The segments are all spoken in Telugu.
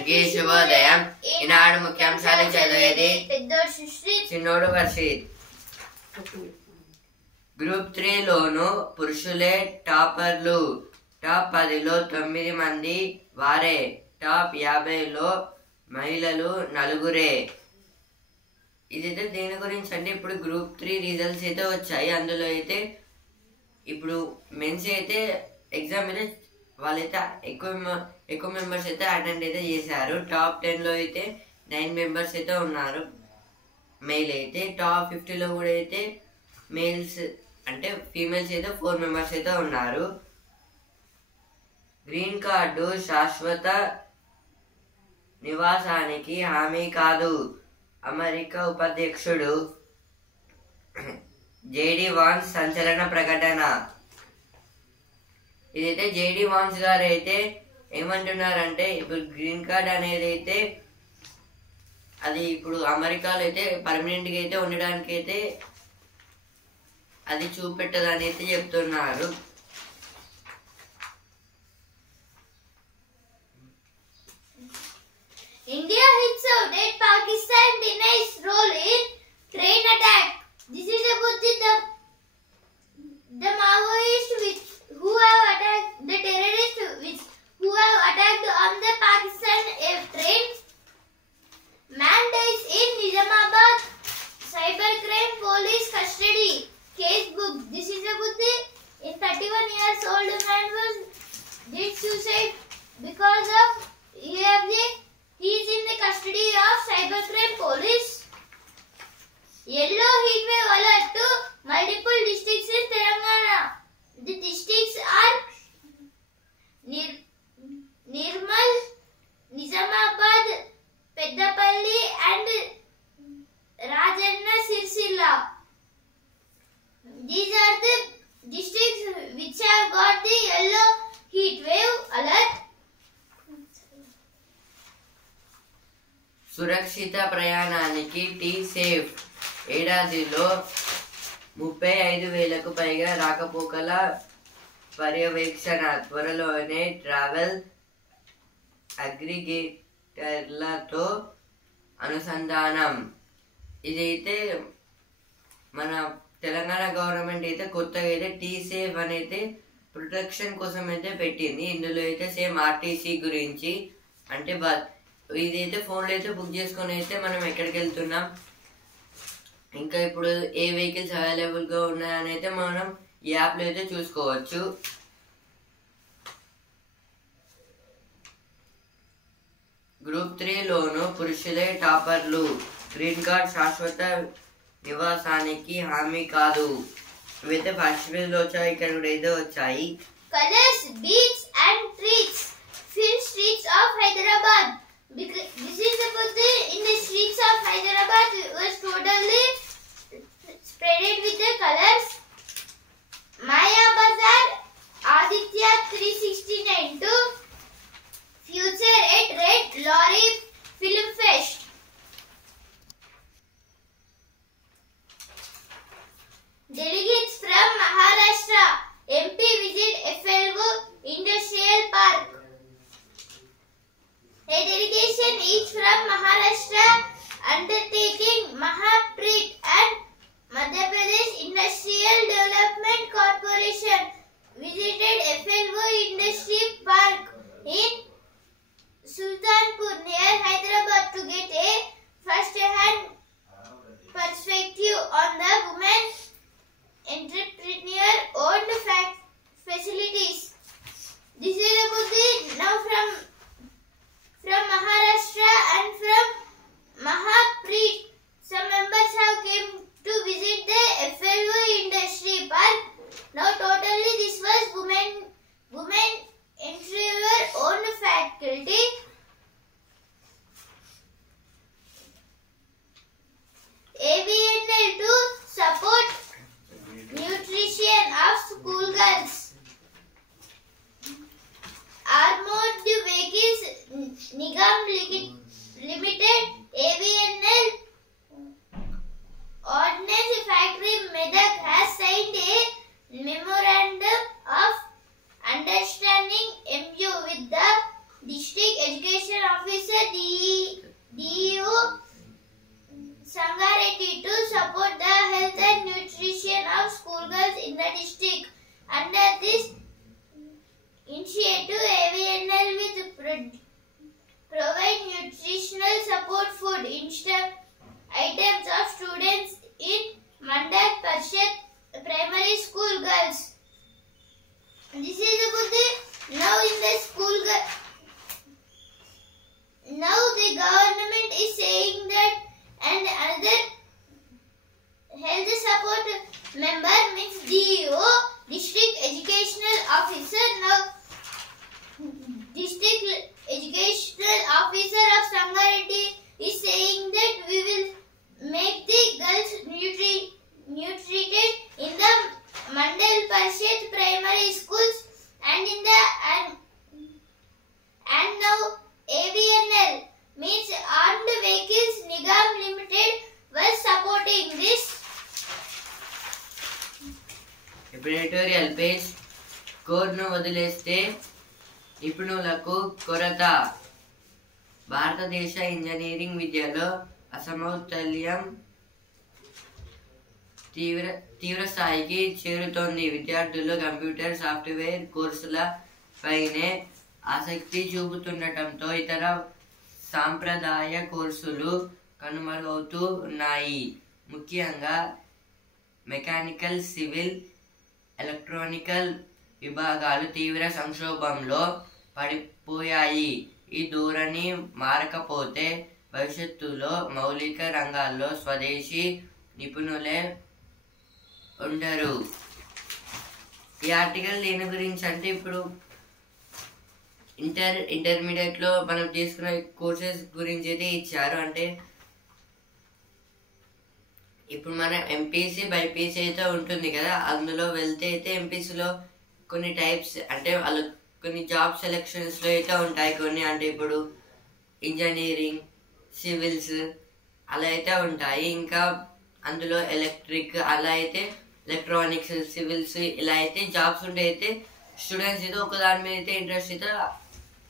అందరికీ శుభోదయం. ఈనాడు ముఖ్యాంశాలు చదివేది చిన్నోడు వర్షిత్. గ్రూప్ 3 లోను పురుషులే టాపర్లు. టాప్ 10లో 9 మంది వారే. టాప్ 50లో మహిళలు 4. ఇదైతే దేని గురించి అంటే ఇప్పుడు గ్రూప్ 3 రిజల్ట్స్ అయితే వచ్చాయి. అందులో అయితే ఇప్పుడు మెన్స్ అయితే ఎగ్జామ్ అయితే వాళ్ళైతే ఎక్కువ మెంబర్స్ అయితే అటెండ్ అయితే చేశారు. టాప్ 10లో అయితే 9 మెంబర్స్ అయితే ఉన్నారు మెయిల్ అయితే. టాప్ 50లో కూడా అయితే మేల్స్ అంటే ఫీమేల్స్ అయితే 4 మెంబర్స్ అయితే ఉన్నారు. గ్రీన్ కార్డు శాశ్వత నివాసానికి హామీ కాదు. అమెరికా ఉపాధ్యక్షుడు జేడి వాన్స్ సంచలన ప్రకటన. ఇదైతే జేడి వాన్స్ గారు అయితే ఏమంటున్నారంటే ఇప్పుడు గ్రీన్ కార్డ్ అనేది అయితే అది ఇప్పుడు అమెరికాలో అయితే పర్మనెంట్ గా అయితే ఉండడానికి అయితే అది చూపెట్టదని అయితే చెప్తున్నారు. India hits out at Pakistan denies role in train attack. This is about the Maoists who have attacked the terrorists who have attacked on the Pakistan train. Man dies in Nizamabad. Cybercrime police custody. Case book. This is about the 31 years old man was did suicide because of he is in the custody of cybercrime police. Yellow heat wave alert to multiple districts in Telangana. The districts are Nirmal, Nizamabad, Peddapalli and Rajanna Sirsilla. These are the districts which have got the yellow heat wave alert. సురక్షిత ప్రయాణానికి టీ సేఫ్. ఏడాదిలో 35,000కు పైగా రాకపోకల పర్యవేక్షణ. త్వరలోనే ట్రావెల్ అగ్రిగేటర్లతో అనుసంధానం. ఇదైతే మన తెలంగాణ గవర్నమెంట్ అయితే కొత్తగా అయితే టీ సేఫ్ అనేది ప్రొటెక్షన్ కోసం అయితే పెట్టింది. ఇందులో అయితే సేమ్ ఆర్టీసీ గురించి అంటే ఇదైతే ఫోన్లో అయితే బుక్ చేసుకొని అయితే మనం ఎక్కడికి వెళ్తున్నాం, ఇంకా ఇప్పుడు ఏ వెహికల్స్ అవైలబుల్గా ఉన్నాయని అయితే మనం ఈ యాప్లో అయితే చూసుకోవచ్చు. గ్రూప్ 3 లోను పురుషులే టాపర్లు. గ్రీన్ కార్డ్ శాశ్వత నివాసానికి హామీ కాదు. ఇవైతే ఫస్ట్ పేజ్ లో వచ్చాయి, ఇక్కడ కూడా అయితే వచ్చాయి. Colors, beach and treats. Film streets of Hyderabad. This is about in the streets of Hyderabad was totally spreaded with the colors. Maya Bazaar, Aditya 369 to Future at Red Lorry Film Fest. Delegates from Maharashtra, MP visit FLO Industrial Park. A delegation each from Maharashtra undertaking Mahapreet and Madhya Pradesh Industrial Development Corporation visited FLO Industry Park in Sultanpur near Hyderabad to get a first-hand perspective on the women entrepreneur-owned facilities. This is about the now from Maharashtra and from Mahapreet. Some members have came to visit the FLO Industry Park. Now totally this was women entrepreneur-owned faculty. ABNL to support nutrition of schoolgirls. Armored Vehicles Nigam Limited ABNL Ordnance Factory Medak has signed a memorandum of understanding MU with the District Education Officer scored in STEM items of students in Mandal Parishad Primary School girls. This is about the now in the school now the government is saying that and another health support member means DEO, District Educational Officer. Now District Educational Officer of Sangareddy is saying that we will make the girls nutrited in the Mandal Parishad primary schools and in the and now AVNL means Armed Vehicles Nigam Limited was supporting this. Editorial page కోడ్ను వదిలేస్తే నిపుణులకు కొరత. భారతదేశ ఇంజనీరింగ్ విద్యలో అసమతుల్యం తీవ్ర స్థాయికి చేరుతోంది. విద్యార్థులు కంప్యూటర్ సాఫ్ట్వేర్ కోర్సుల పైనే ఆసక్తి చూపుతుండటంతో ఇతర సాంప్రదాయ కోర్సులు కనుమరుగవుతూ ఉన్నాయి. ముఖ్యంగా మెకానికల్, సివిల్, ఎలక్ట్రానికల్ విభాగాలు తీవ్ర సంక్షోభంలో పడిపోయాయి. ఈ ధోరణి మారకపోతే భవిష్యత్తులో మౌలిక రంగాల్లో స్వదేశీ నిపుణులే ఉండరు. ఈ ఆర్టికల్ దేని గురించి అంటే ఇప్పుడు ఇంటర్మీడియట్లో మనం తీసుకున్న కోర్సెస్ గురించి అయితే ఇచ్చారు. అంటే ఇప్పుడు మన ఎంపీసీ బైపీసీ అయితే ఉంటుంది కదా, అందులో వెళ్తే అయితే ఎంపీసీలో కొన్ని టైప్స్ అంటే వాళ్ళు కొన్ని జాబ్ సెలెక్షన్స్లో అయితే ఉంటాయి కొన్ని. అంటే ఇప్పుడు ఇంజనీరింగ్, సివిల్స్ అలా అయితే ఉంటాయి. ఇంకా అందులో ఎలక్ట్రిక్ అలా అయితే ఎలక్ట్రానిక్స్, సివిల్స్ ఇలా అయితే జాబ్స్ ఉంటే అయితే స్టూడెంట్స్ అయితే ఒక దాని మీద అయితే ఇంట్రెస్ట్ అయితే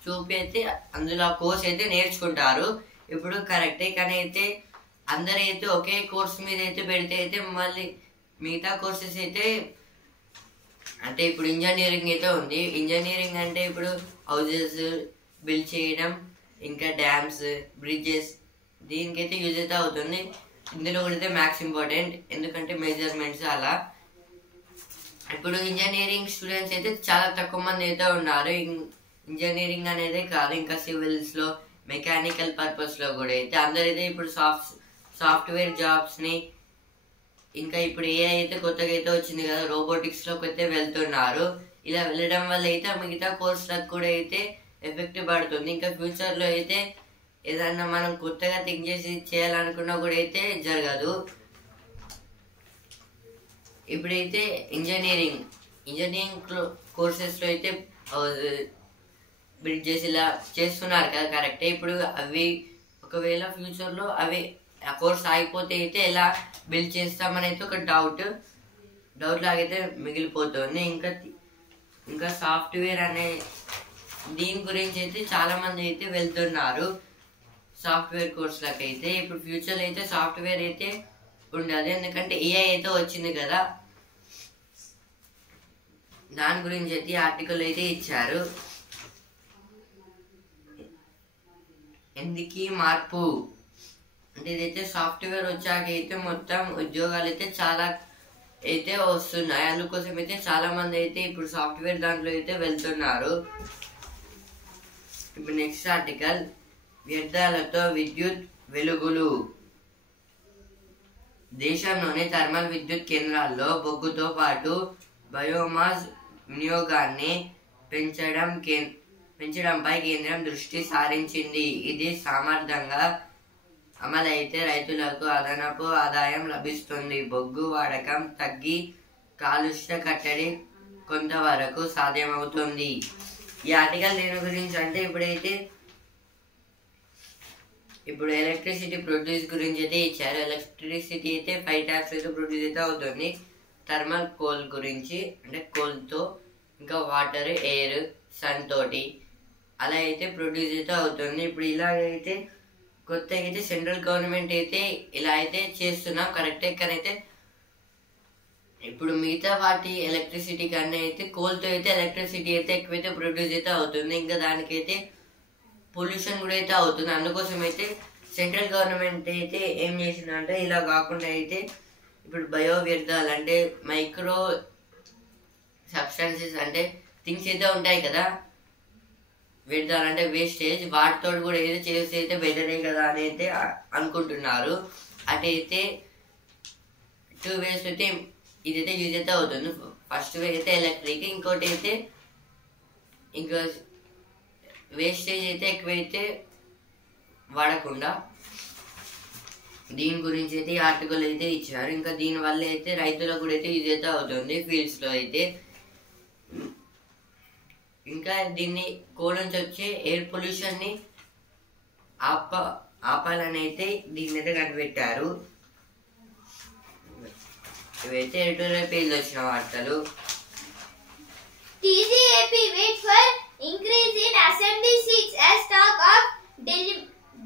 చూపి అయితే అందులో ఆ కోర్స్ అయితే నేర్చుకుంటారు. ఇప్పుడు కరెక్టే, కానీ అయితే అందరైతే ఒకే కోర్స్ మీద అయితే పెడితే అయితే మళ్ళీ మిగతా కోర్సెస్ అయితే అంటే ఇప్పుడు ఇంజనీరింగ్ అయితే ఉంది. ఇంజనీరింగ్ అంటే ఇప్పుడు హౌజెస్ బిల్డ్ చేయడం, ఇంకా డ్యామ్స్, బ్రిడ్జెస్ దీనికైతే యూజ్ అయితే అవుతుంది. ఇందులో కూడా మ్యాథ్స్ ఇంపార్టెంట్, ఎందుకంటే మెజర్మెంట్స్ అలా. ఇప్పుడు ఇంజనీరింగ్ స్టూడెంట్స్ అయితే చాలా తక్కువ మంది అయితే ఉన్నారు. ఇంజనీరింగ్ అనేది కాదు, ఇంకా సివిల్స్లో, మెకానికల్ పర్పస్లో కూడా అయితే అందరైతే ఇప్పుడు సాఫ్ట్వేర్ జాబ్స్ని, ఇంకా ఇప్పుడు ఏఐ అయితే కొత్తగా అయితే వచ్చింది కదా, రోబోటిక్స్లోకి అయితే వెళ్తున్నారు. ఇలా వెళ్ళడం వల్ల అయితే మిగతా కోర్సులకు కూడా అయితే ఎఫెక్ట్ పడుతుంది. ఇంకా ఫ్యూచర్లో అయితే ఏదన్నా మనం కొత్తగా థింక్ చేసి చేయాలనుకున్నా కూడా అయితే జరగదు. ఇప్పుడైతే ఇంజనీరింగ్ కోర్సెస్లో అయితే బ్రిడ్జెస్ ఇలా చేస్తున్నారు కదా, కరెక్టే. ఇప్పుడు అవి ఒకవేళ ఫ్యూచర్లో అవి ఆ కోర్స్ ఆగిపోతే అయితే ఎలా బిల్డ్ చేస్తామని అయితే ఒక డౌట్ లాగైతే మిగిలిపోతుంది. ఇంకా సాఫ్ట్వేర్ అనే దీని గురించి అయితే చాలా మంది అయితే వెళ్తున్నారు సాఫ్ట్వేర్ కోర్సులకు అయితే. ఇప్పుడు ఫ్యూచర్లో అయితే సాఫ్ట్వేర్ అయితే ఉండదు, ఎందుకంటే ఏఐ అయితే వచ్చింది కదా. దాని గురించి అయితే ఆర్టికల్ అయితే ఇచ్చారు. ఎందుకీ మార్పు అంటే ఇదైతే సాఫ్ట్వేర్ వచ్చాక అయితే మొత్తం ఉద్యోగాలు అయితే చాలా అయితే వస్తున్నాయి. అందుకోసం అయితే చాలా మంది అయితే ఇప్పుడు సాఫ్ట్వేర్ దాంట్లో అయితే వెళ్తున్నారు. ఇప్పుడు నెక్స్ట్ ఆర్టికల్, వ్యర్థాలతో విద్యుత్ వెలుగులు. దేశంలోని థర్మల్ విద్యుత్ కేంద్రాల్లో బొగ్గుతో పాటు బయోమాస్ వినియోగాన్ని పెంచడంపై కేంద్రం దృష్టి సారించింది. ఇది సమర్థంగా అమలైతే రైతులకు అదనపు ఆదాయం లభిస్తుంది. బొగ్గు వాడకం తగ్గి కాలుష్య కట్టడి కొంతవరకు సాధ్యమవుతుంది. ఈ ఆర్టికల్ దేని గురించి అంటే ఇప్పుడు ఎలక్ట్రిసిటీ ప్రొడ్యూస్ గురించి అయితే ఇచ్చారు. ఎలక్ట్రిసిటీ అయితే 5 types అయితే ప్రొడ్యూస్ అయితే అవుతుంది. థర్మల్ కోల్ గురించి, అంటే కోల్తో, ఇంకా వాటర్, ఎయిర్, సన్ తోటి అలా అయితే ప్రొడ్యూస్ అయితే అవుతుంది. ఇప్పుడు ఇలాగైతే కొత్తగా అయితే సెంట్రల్ గవర్నమెంట్ అయితే ఇలా అయితే చేస్తున్నాం, కరెక్టే. కానీ అయితే ఇప్పుడు మిగతా వాటి ఎలక్ట్రిసిటీ కన్నా అయితే కోల్తో అయితే ఎలక్ట్రిసిటీ అయితే ఎక్కువైతే ప్రొడ్యూస్ అయితే అవుతుంది. ఇంకా దానికైతే పొల్యూషన్ కూడా అయితే అవుతుంది. అందుకోసం అయితే సెంట్రల్ గవర్నమెంట్ అయితే ఏం చేసిందంటే ఇలా కాకుండా అయితే ఇప్పుడు బయో వ్యర్థాలు అంటే మైక్రో సబ్స్టాన్సెస్ అంటే థింగ్స్ అయితే ఉంటాయి కదా, వ్యర్థాలు అంటే వేస్టేజ్, వాటితో కూడా ఏదో చేస్తే అయితే బెటరే కదా అని అయితే అనుకుంటున్నారు. అటైతే 2 ways అయితే ఇదైతే యూజ్ అయితే అవుతుంది. ఫస్ట్ వే అయితే ఎలక్ట్రిక్, ఇంకోటి అయితే ఇంకా వేస్టేజ్ అయితే ఎక్కువైతే వాడకుండా దీని గురించి అయితే ఆర్టికల్ అయితే ఇచ్చారు. ఇంకా దీనివల్ల అయితే రైతులకు కూడా అయితే యూజ్ అయితే అవుతుంది ఫీల్డ్స్లో అయితే. ఇంకా దీన్ని కోల్ నుంచి వచ్చే ఎయిర్ పొల్యూషన్ని ఆపాలని అయితే దీన్ని అయితే కనిపెట్టారు. ఇవైతే ఎడిటోరియల్ పేజ్ వచ్చిన వార్తలు. TGAP wait for increase in assembly seats as talk of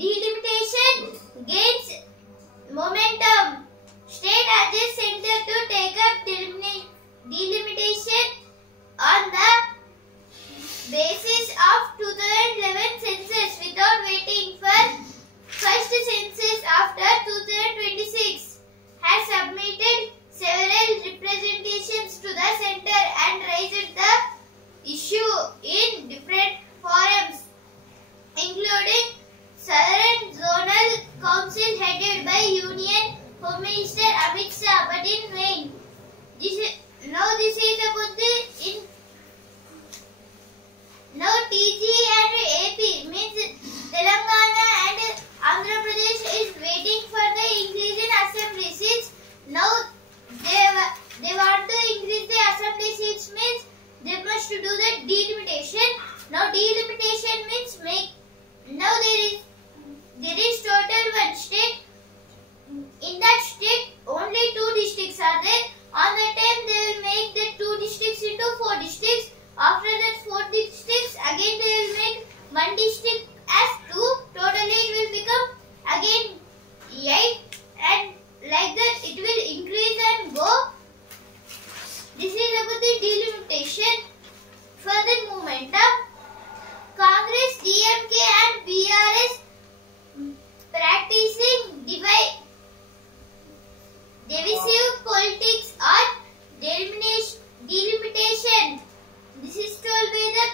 delimitation gains momentum. State urges center to take up delimitation on the basis of 2011 census without waiting for first census after 2026. Has submitted several representations to the center and raised the issue in different forums, including Southern Zonal Council headed by Union Home Minister Amit Shah, but in vain. This is about the now TG and AP means Telangana and Andhra Pradesh is waiting for the increase in assembly seats. Now they want to increase the assembly seats means they must do the delimitation. Now delimitation means now there is total one state. In that state only 2 districts are there. On that time they will make the 2 districts into 4 districts. After that 4 districts again they will make 1 district as 2. Totally it will become again 8 and like that it will increase and go. This is about the delimitation. Further momentum. Congress, DMK and BRS practicing divisive politics on delimitation. This is told by the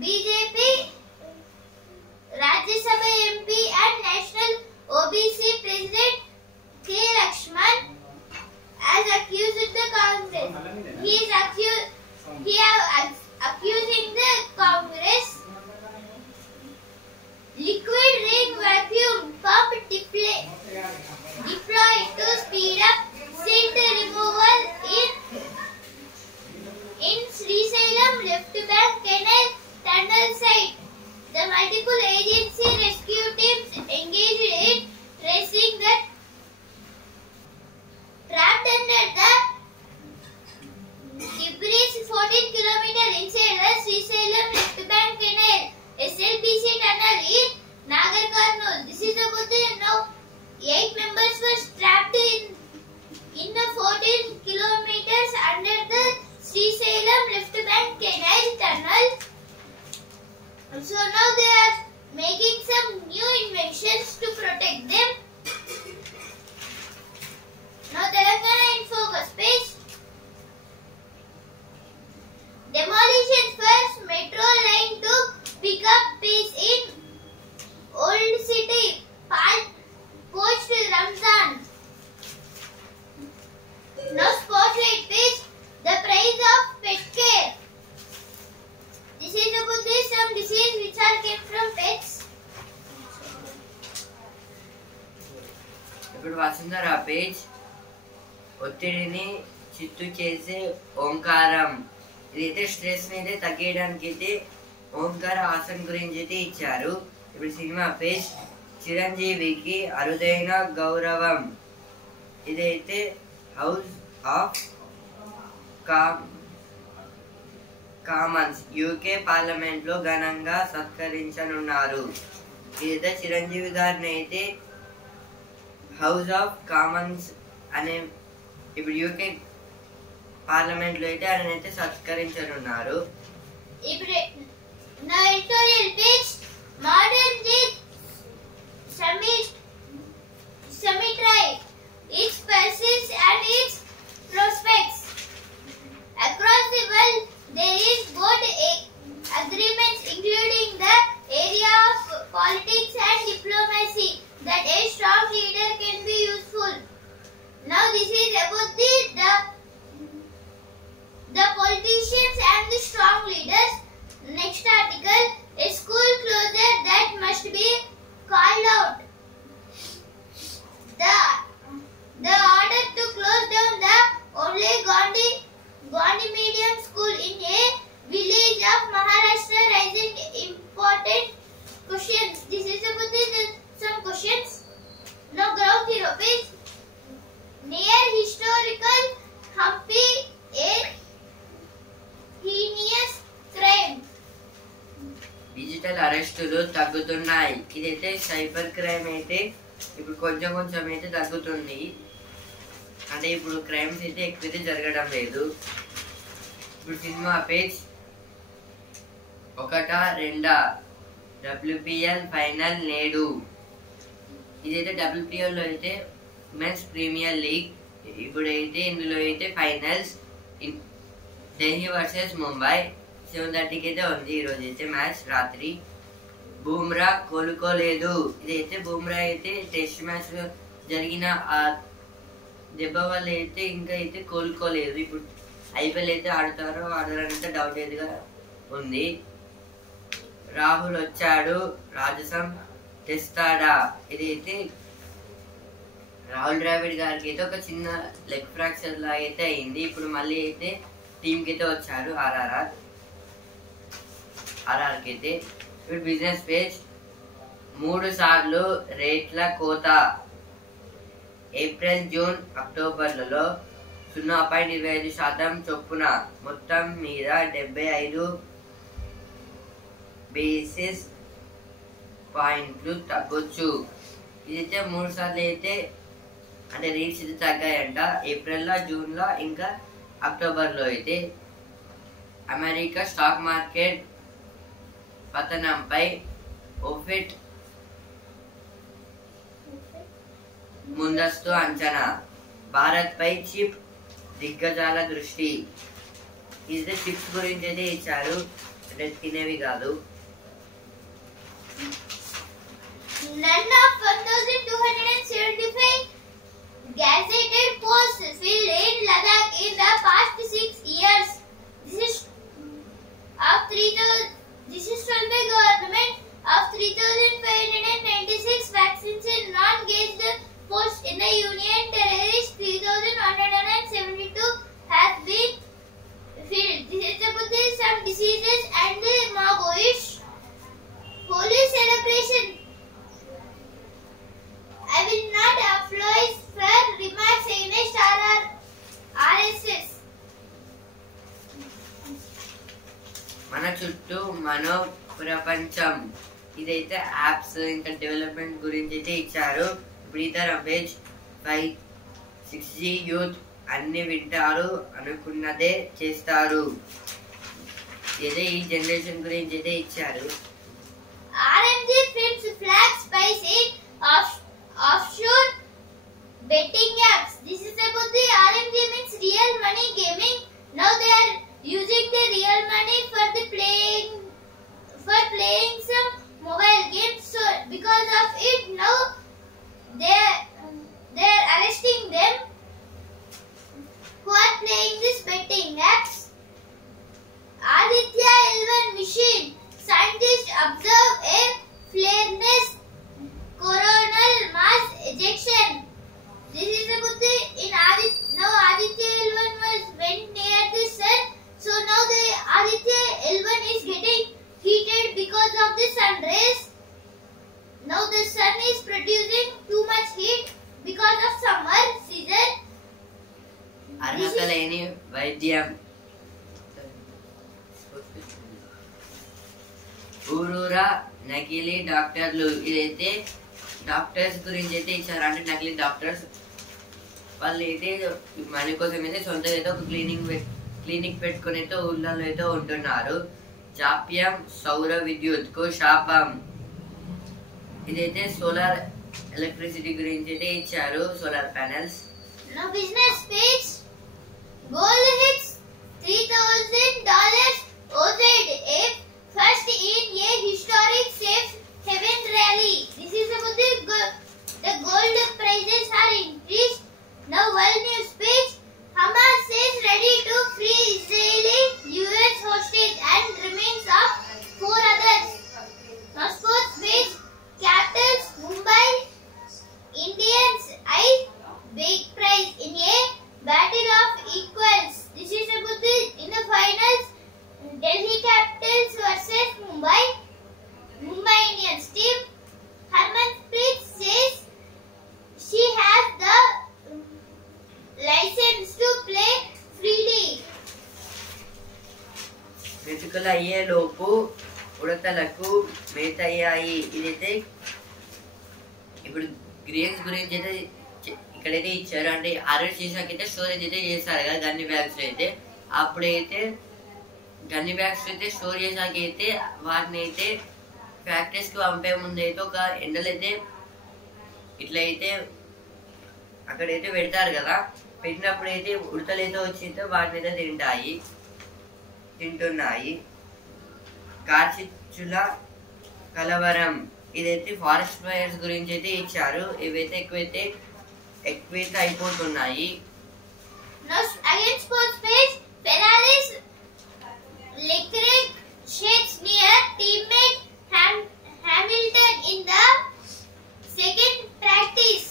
BJP Rajya Sabha MP and National OBC President K. Lakshman has accused the Congress. He is accusing the Congress. Liquid ring vacuum pump deployed to speed up silt removal in Srisailam left bank canal tunnel site. The multiple agency rescue teams engaged in tracing the trapped under the debris 14 km inside the Srisailam left bank canal SLBC tunnel in Nagar Karnool. This is about the now 8 members were trapped in the 14 kilometers under the Srisailam left bank canal tunnel. So now they are making some new inventions to protect them. Now Telangana in focus page. Demolition first metro line to pick up pace in Old City post Ramzan. Now spotlight page. The price of pet care. This is about some disease which are kept from pets. ఇప్పుడు వసుంధర పేజ్. ఒత్తిడిని చిత్తు చేసే ఓంకారం. ఇదైతే స్ట్రెస్ అయితే తగ్గడానికి అయితే ఓంకార ఆసన్ గురించి అయితే ఇచ్చారు. ఇప్పుడు సినిమా పేజ్. చిరంజీవికి అరుదైన గౌరవం. ఇదైతే house of Commons UK parliament లో ఘనంగా సత్కరించనున్నారు. ఇదైతే చిరంజీవి గారిని అయితే హౌస్ ఆఫ్ కామన్స్ అనే ఇప్పుడు యూకే పార్లమెంట్ లో అయితే ఆయన అయితే సత్కరించనున్నారు. ఇప్పుడు నా ఎడిటోరియల్ పేజ్. అరెస్టులు తగ్గుతున్నాయి. ఇదైతే సైబర్ క్రైమ్ అయితే ఇప్పుడు కొంచెం కొంచెం అయితే తగ్గుతుంది. అంటే ఇప్పుడు క్రైమ్స్ అయితే ఎక్కువైతే జరగడం లేదు. ఇప్పుడు సినిమా పేజ్ 1-2 WPL ఫైనల్ నేడు. ఇదైతే WPL లో అయితే మెన్స్ ప్రీమియర్ లీగ్. ఇప్పుడైతే ఇందులో అయితే ఫైనల్స్ ఢిల్లీ వర్సెస్ ముంబై 7:30కి అయితే ఉంది. ఈరోజు అయితే మ్యాచ్ రాత్రి. బూమ్రా కోలుకోలేదు. ఇదైతే బూమ్రా అయితే టెస్ట్ మ్యాచ్ లో జరిగిన ఆ దెబ్బ వల్ల అయితే ఇంకా అయితే కోలుకోలేదు. ఇప్పుడు IPL అయితే ఆడతారో ఆడరంటే డౌట్ ఏదిగా ఉంది. రాహుల్ వచ్చాడు, రాజసం తెస్తాడా? ఇదైతే రాహుల్ ద్రావిడ్ గారికి అయితే ఒక చిన్న లెగ్ ఫ్రాక్చర్ లాగా అయితే అయింది. ఇప్పుడు మళ్ళీ అయితే టీంకి అయితే వచ్చారు ఆర్ఆర్కి అయితే. ఇప్పుడు బిజినెస్ పేజ్ 3 సార్లు రేట్ల కోత. ఏప్రిల్, జూన్, అక్టోబర్లలో 0.25% చొప్పున మొత్తం మీద 75 బేసిస్ పాయింట్లు తగ్గొచ్చు. ఇదైతే 3 సార్లు అయితే అంటే రేట్స్ అయితే తగ్గాయంట. ఏప్రిల్లో, జూన్లో ఇంకా అక్టోబర్లో అయితే. అమెరికా స్టాక్ మార్కెట్ పతనంపై ఓఫెట్ ముందస్తు అంచనా. భారత్ పై చిప్ దిగ్గజాల దృష్టి. ఇది చిప్స్ గురించి అయితే ఇచ్చారు, అంటే తినేవి కాదు. None of 1,275 gazetted posts filled in Ladakh in the past 6 years. This is told by government of 3,596 vaccines in non-gazetted posts in the Union Territories. 3,172 have been filled. This is about some diseases and the Magoish Holy celebration. I will not apologize for remarks against RSS. మన చుట్టూ మనో ప్రపంచం. ఇదైతే యాప్స్ ఇంకా డెవలప్మెంట్ గురించి అయితే ఇచ్చారు. బ్రీతర్ పేజ్ 5 6G యూత్ అన్ని వింటారు, అనుకున్నదే చేస్తారు. ఇదే ఈ జనరేషన్ గురించి అయితే ఇచ్చారు. RMG films flag spice in offshore betting apps. This is about the RMG means real money gaming. Now they are using the real money for playing some mobile games. So because of it, now they are arresting them who are playing these betting apps. Aditya L1 machine. Scientists observe a flareness coronal mass ejection. This is about the now Aditya L1 went near the sun, so now the Aditya L1 is getting heated because of the sun rays. Now the sun is producing too much heat because of summer season. అర్హత లేని వైద్యం. ఊరూరా నకిలీ డాక్టర్లు. ఇదైతే డాక్టర్స్ గురించి అయితే ఇచ్చారు. అంటే నకిలీ డాక్టర్స్ వాళ్ళు అయితే మనీ కోసం అయితే సొంతంగా అయితే ఒక క్లినిక్ పెట్టుకుని అయితే ఊళ్ళలో అయితే ఉంటున్నారు. జాప్యం సౌర విద్యుత్ కు శాపం. ఇదైతే సోలార్ ఎలక్ట్రిసిటీ గురించి అయితే ఇచ్చారు, solar panels. Now business page. Gold hits $3,000 OZF first in a historic safe haven rally. This is about the gold prices are increased. Now world news page. Hamas says ready to free Israeli US hostage and remains of 4 others. Now sports page. Capitals Mumbai Indians eye big prize in a battle of equals. This is about in the finals Delhi Capitals versus Mumbai Indians team. Harmanpreet says she has the license to play freely. మెతుకులు అయ్యే లోపు ఉడతలకు మేత అయితే అయ్యాయి. ఇదైతే ఇప్పుడు గ్రెయిన్స్ గురించి అయితే ఇక్కడైతే ఇచ్చారు. అంటే హార్వెస్ట్ చేసాక అయితే స్టోరేజ్ అయితే చేస్తారు కదా గన్ని బ్యాగ్స్ అయితే. అప్పుడైతే గన్ని బ్యాగ్స్ అయితే స్టోర్ చేసాక అయితే వాటిని అయితే ఫ్యాక్టరీస్ కి పంపే ముందు అయితే ఒక ఎండలు అయితే ఇట్లా అయితే అక్కడైతే పెడతారు కదా. పెట్టినప్పుడు అయితే ఉడతలు అయితే వచ్చి వాటిని అయితే తింటున్నాయి. కార్చిచ్చుల కలవరం ఇదైతే ఫారెస్ట్ ఫైర్స్ గురించి అయితే ఇచ్చారు. ఇవైతే ఎక్కువైతే అయిపోతున్నాయి. Ferraris Leclerc sheds near teammate Hamilton in the second practice.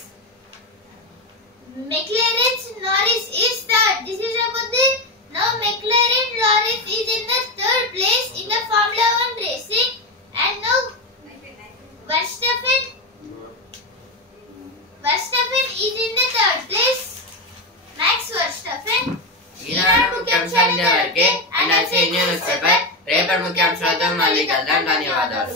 McLaren's Norris is third. This is about the now McLaren Norris is in the third place in the Formula 1 racing, and now Verstappen is in the third place. Max Verstappen. ఈనాడు ముఖ్యాంశాలు వరకే. అండ్ న్యూస్ పేపర్ రేపటి ముఖ్యాంశాలతో మళ్ళీ కలుద్దాం. ధన్యవాదాలు.